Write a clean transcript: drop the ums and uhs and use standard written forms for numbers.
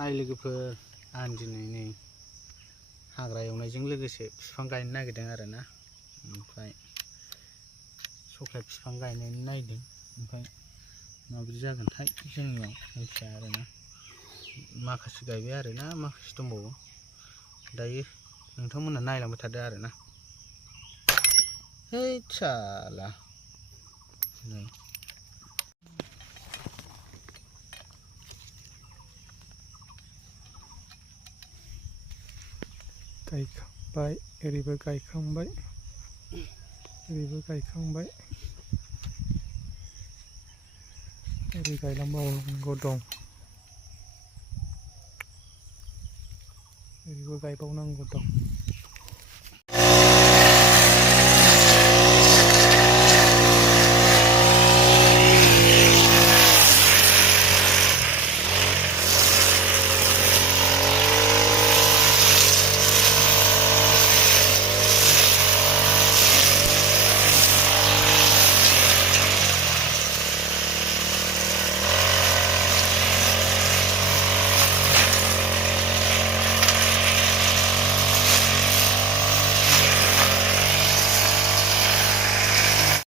हाय लोगोफोर आं दिनै नै हाग्रा एवनायजों लोगोसे बिफां गायनो नागिरदों आरो ना ओमफ्राय सखाय बिफां गायनो नागिरदों ओमफ्राय माबायदि जागोनथाय जोंनियाव मिथिया आरो ना माखासे गायबाय आरो ना माखासे दंबावो दायो नोंथांमोना नायलांबाय थादो आरो ना हे साला नै गायखांबाय ओरैबो गायखांबाय ओरैबो गायखांबाय ओरै गायलांबावनांगौ दं ओरैबो गायबावनांगौ दं